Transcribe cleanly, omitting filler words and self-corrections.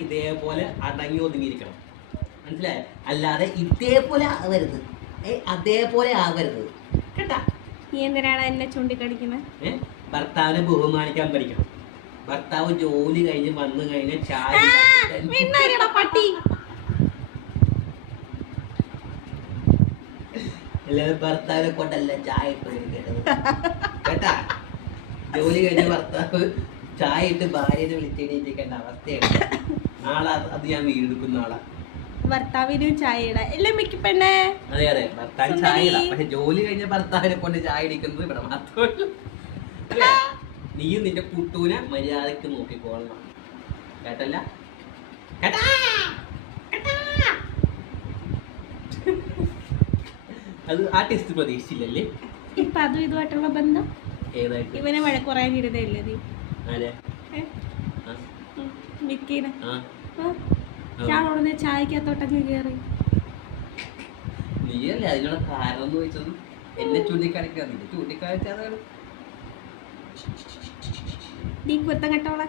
ഇതേപോലെ അടങ്ങി ഒതുങ്ങിയിരിക്കണം, മനസ്സിലായ? അല്ലാതെ ഇതേപോലെ ആവരുത്, അതേപോലെ ആവരുത് കേട്ടാ. നീ എന്തിനാണ് എന്നെ ചൂണ്ടിക്കടിക്കുന്നത്? ഭർത്താവിനെ ബഹുമാനിക്കാൻ പഠിക്കണം. ഭർത്താവ് ജോലി കഴിഞ്ഞ് വന്നു കഴിഞ്ഞാൽ ചായ പട്ടി അല്ലാതെ ഭർത്താവിനെ കൊണ്ടല്ല ചായ ഇട്ട് കേട്ടത് കേട്ടാ. ജോലി കഴിഞ്ഞ ഭർത്താവ് ചായ ഇട്ട് ഭാര്യനെ വിളിച്ചേക്കേണ്ട അവസ്ഥയാണ്. നാളെ അത് ഞാൻ വീടെടുക്കുന്ന ആളാ. ഭർത്താവിനും ചായ ഇടാ എല്ലേ മിക്ക പെണ്ണേ. അതെ അതെ, ഭർത്താവിന് ചായ ഇടാം, പക്ഷെ ജോലി കഴിഞ്ഞ ഭർത്താവിനെ കൊണ്ട് ചായ ഇടിക്കുന്നത് ഇവിടെ മാത്രമല്ല. നീയും നിന്റെ കുട്ടൂനെ മര്യാദക്ക് നോക്കിക്കോളണം കേട്ടല്ല കേട്ടാ. അത് ആ ടെസ്റ്റ് പ്രതീക്ഷിച്ചില്ലല്ലേ? ഇപ്പൊ അതും ഇതുമായിട്ടുള്ള ബന്ധം ഏതായിട്ട്? ഇവനെ വഴക്കുറയാൻ ഇരുതല്ലേ നീ മിക്കീനെ ചാളോടെ ചായക്കകത്തോട്ടൊക്കെ കയറി. നീയല്ലേ അതിനുള്ള കാരണം എന്ന് ചോദിച്ചത്? എന്നെ ചൂണ്ടിക്കാണിക്കാ, നിന്നെ ചൂണ്ടിക്കാണിച്ചാണ് നീ കുത്തം കെട്ടോളെ.